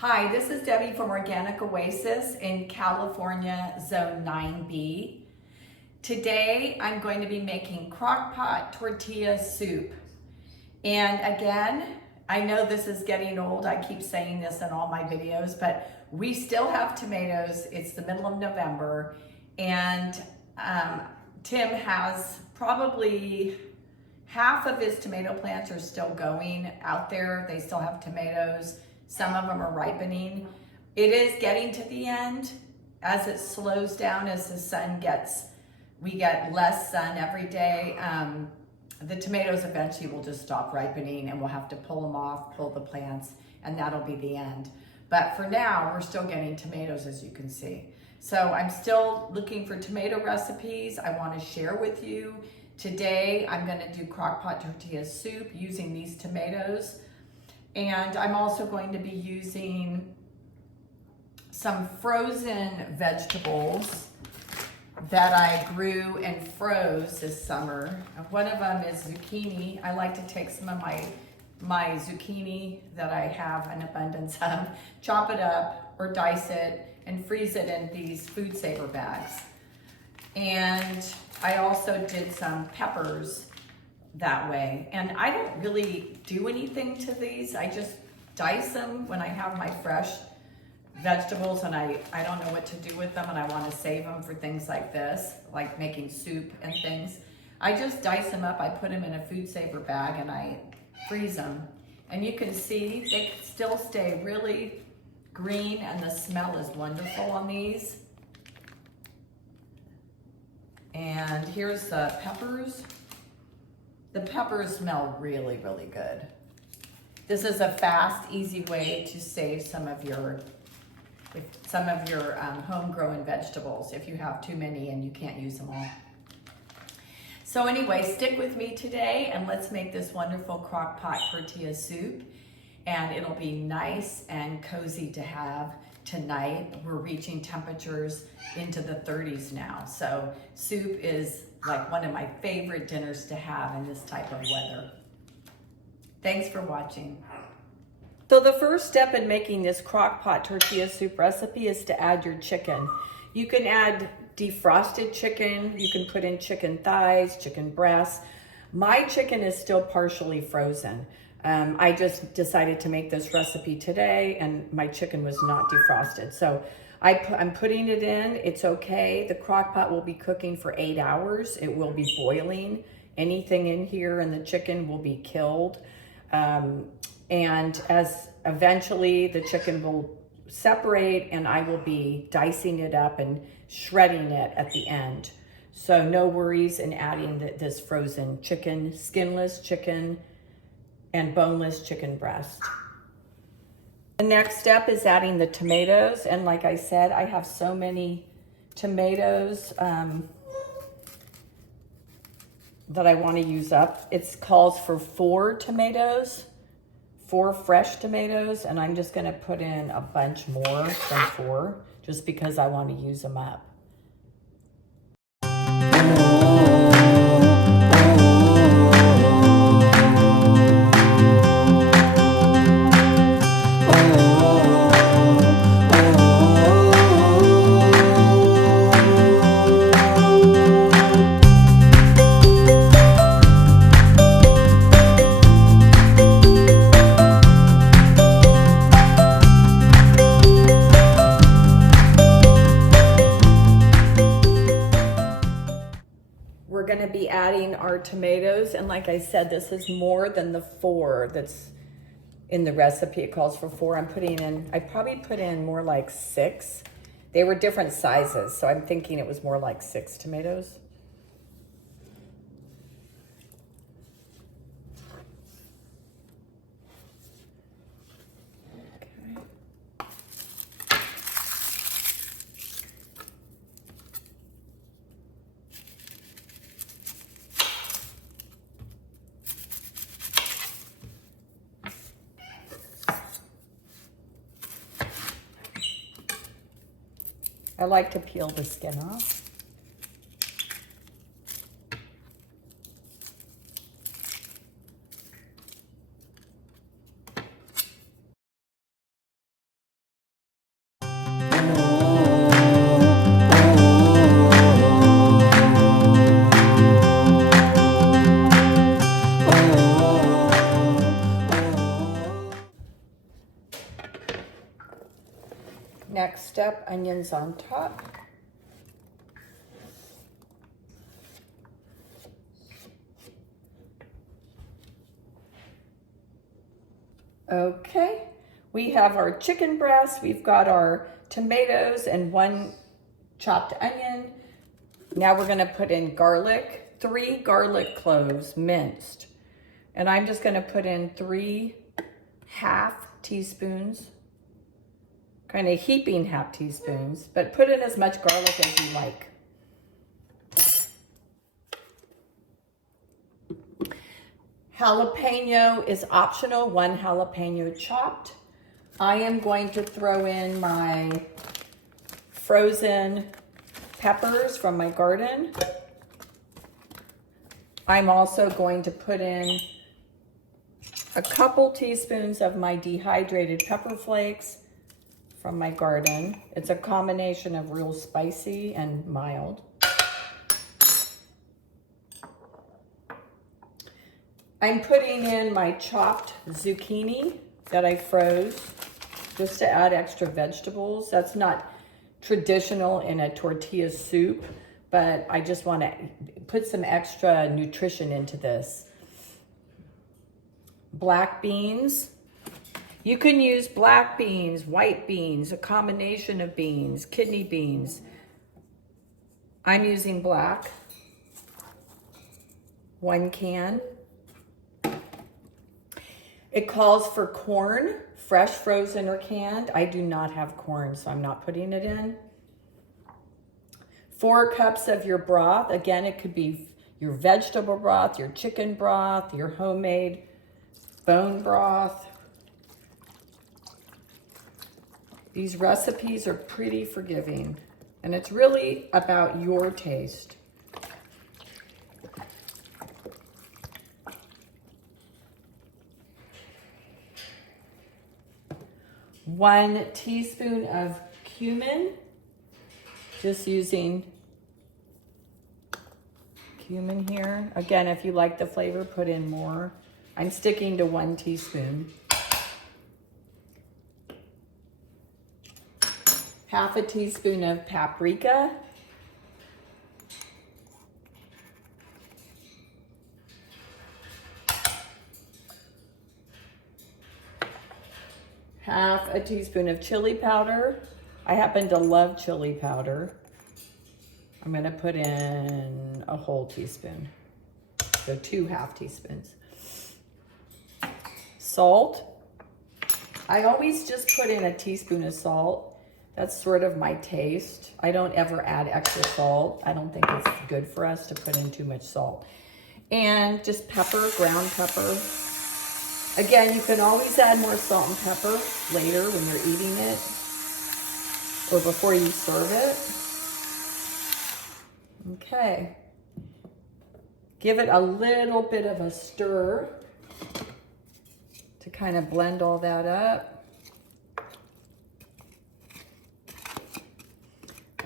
Hi, this is Debbie from Organic Oasis in California, Zone 9B. Today, I'm going to be making Crockpot Tortilla Soup. And again, I know this is getting old. I keep saying this in all my videos, but we still have tomatoes. It's the middle of November, and Tim has probably half of his tomato plants are still going out there. They still have tomatoes. Some of them are ripening. It is getting to the end. As it slows down, as the sun gets, we get less sun every day. The tomatoes eventually will just stop ripening and we'll have to pull them off, pull the plants, and that'll be the end. But for now, we're still getting tomatoes, as you can see. So I'm still looking for tomato recipes I want to share with you. Today, I'm gonna do Crockpot Tortilla Soup using these tomatoes. And I'm also going to be using some frozen vegetables that I grew and froze this summer. One of them is zucchini. I like to take some of my zucchini that I have an abundance of, chop it up or dice it and freeze it in these food saver bags. And I also did some peppers that way. And I don't really do anything to these. I just dice them when I have my fresh vegetables and I don't know what to do with them and I want to save them for things like this, like making soup and things. I just dice them up, I put them in a food saver bag and I freeze them. And you can see they still stay really green and the smell is wonderful on these. And here's the peppers. The peppers smell really, really good. This is a fast, easy way to save some of your homegrown vegetables if you have too many and you can't use them all. So anyway, stick with me today and let's make this wonderful Crockpot Tortilla Soup. And it'll be nice and cozy to have tonight. We're reaching temperatures into the 30s now. So soup is like one of my favorite dinners to have in this type of weather. Thanks for watching. So the first step in making this Crockpot Tortilla Soup recipe is to add your chicken. You can add defrosted chicken, you can put in chicken thighs, chicken breasts. My chicken is still partially frozen. I just decided to make this recipe today and my chicken was not defrosted. So I'm putting it in, it's okay. The crock pot will be cooking for 8 hours. It will be boiling. Anything in here and the chicken will be killed. And as eventually the chicken will separate and I will be dicing it up and shredding it at the end. So no worries in adding this frozen chicken, skinless chicken, and boneless chicken breast. The next step is adding the tomatoes. And like I said, I have so many tomatoes that I want to use up. It calls for 4 tomatoes, 4 fresh tomatoes, and I'm just gonna put in a bunch more than 4 just because I want to use them up. We're going to be adding our tomatoes, and like I said, this is more than the 4 that's in the recipe. It calls for 4. I probably put in more like 6. They were different sizes, so I'm thinking it was more like 6 tomatoes. I like to peel the skin off. Next step, onions on top. Okay, we have our chicken breast, we've got our tomatoes and 1 chopped onion. Now we're gonna put in garlic, 3 garlic cloves minced. And I'm just gonna put in 3 half teaspoons, kind of heaping half teaspoons, but put in as much garlic as you like. Jalapeno is optional, 1 jalapeno chopped. I am going to throw in my frozen peppers from my garden. I'm also going to put in a couple teaspoons of my dehydrated pepper flakes from my garden. It's a combination of real spicy and mild. I'm putting in my chopped zucchini that I froze just to add extra vegetables. That's not traditional in a tortilla soup, but I just want to put some extra nutrition into this. Black beans. You can use black beans, white beans, a combination of beans, kidney beans. I'm using black. 1 can. It calls for corn, fresh, frozen, or canned. I do not have corn, so I'm not putting it in. 4 cups of your broth. Again, it could be your vegetable broth, your chicken broth, your homemade bone broth. These recipes are pretty forgiving, and it's really about your taste. One teaspoon of cumin, just using cumin here. Again, if you like the flavor, put in more. I'm sticking to 1 teaspoon. Half a teaspoon of paprika. Half a teaspoon of chili powder. I happen to love chili powder. I'm gonna put in a whole teaspoon. So 2 half teaspoons. Salt. I always just put in a teaspoon of salt. That's sort of my taste. I don't ever add extra salt. I don't think it's good for us to put in too much salt. And just pepper, ground pepper. Again, you can always add more salt and pepper later when you're eating it or before you serve it. Okay. Give it a little bit of a stir to kind of blend all that up.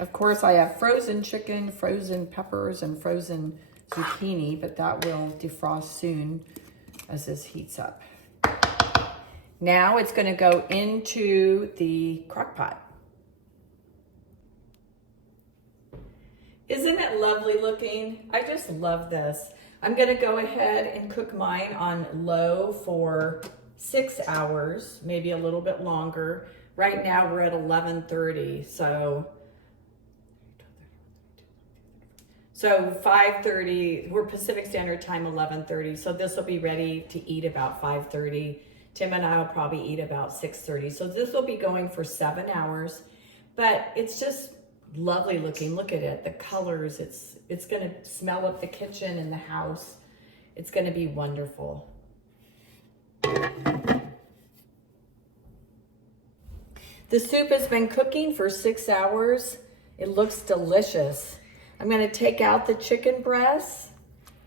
Of course, I have frozen chicken, frozen peppers, and frozen zucchini, but that will defrost soon as this heats up. Now it's going to go into the crock pot. Isn't it lovely looking? I just love this. I'm going to go ahead and cook mine on low for 6 hours, maybe a little bit longer. Right now we're at 11:30, so 5:30, we're Pacific Standard Time, 11:30. So this will be ready to eat about 5:30. Tim and I will probably eat about 6:30. So this will be going for 7 hours, but it's just lovely looking. Look at it, the colors. It's gonna smell up the kitchen and the house. It's gonna be wonderful. The soup has been cooking for 6 hours. It looks delicious. I'm gonna take out the chicken breasts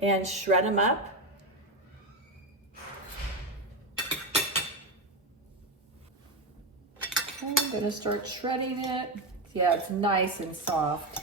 and shred them up. I'm gonna start shredding it. Yeah, it's nice and soft.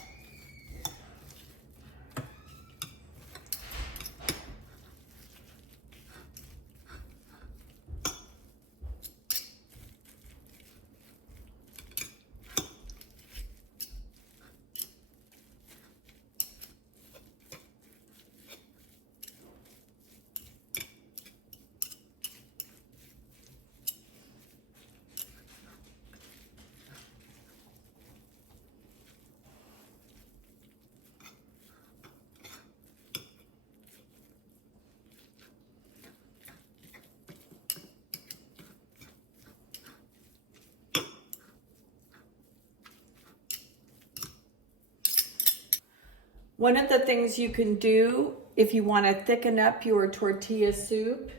One of the things you can do if you want to thicken up your tortilla soup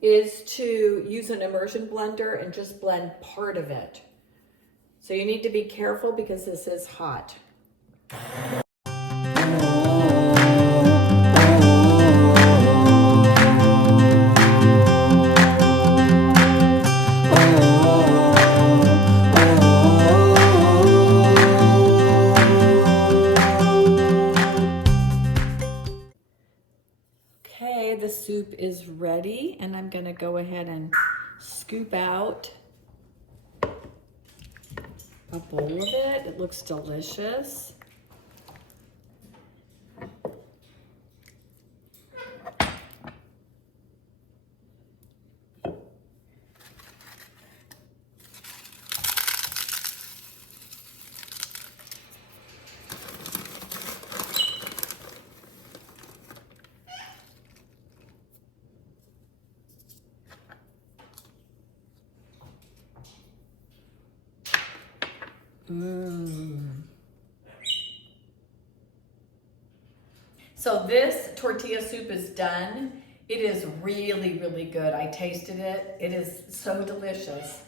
is to use an immersion blender and just blend part of it. So you need to be careful because this is hot. Okay, the soup is ready, and I'm gonna go ahead and scoop out a bowl of it. It looks delicious. So this tortilla soup is done. It is really, really good. I tasted it. It is so delicious.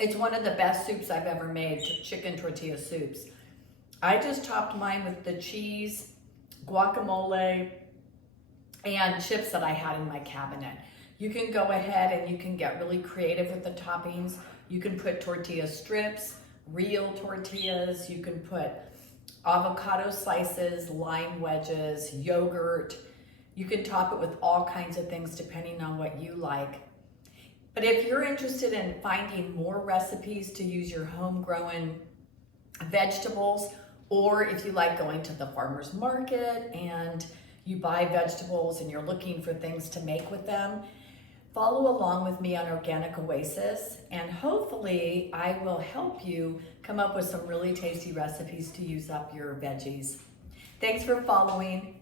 It's one of the best soups I've ever made, chicken tortilla soups. I just topped mine with the cheese, guacamole, and chips that I had in my cabinet. You can go ahead and you can get really creative with the toppings. You can put tortilla strips, real tortillas. You can put avocado slices, lime wedges, yogurt. You can top it with all kinds of things depending on what you like. But if you're interested in finding more recipes to use your homegrown vegetables, or if you like going to the farmer's market and you buy vegetables and you're looking for things to make with them, follow along with me on Organic Oasis, and hopefully I will help you come up with some really tasty recipes to use up your veggies. Thanks for following.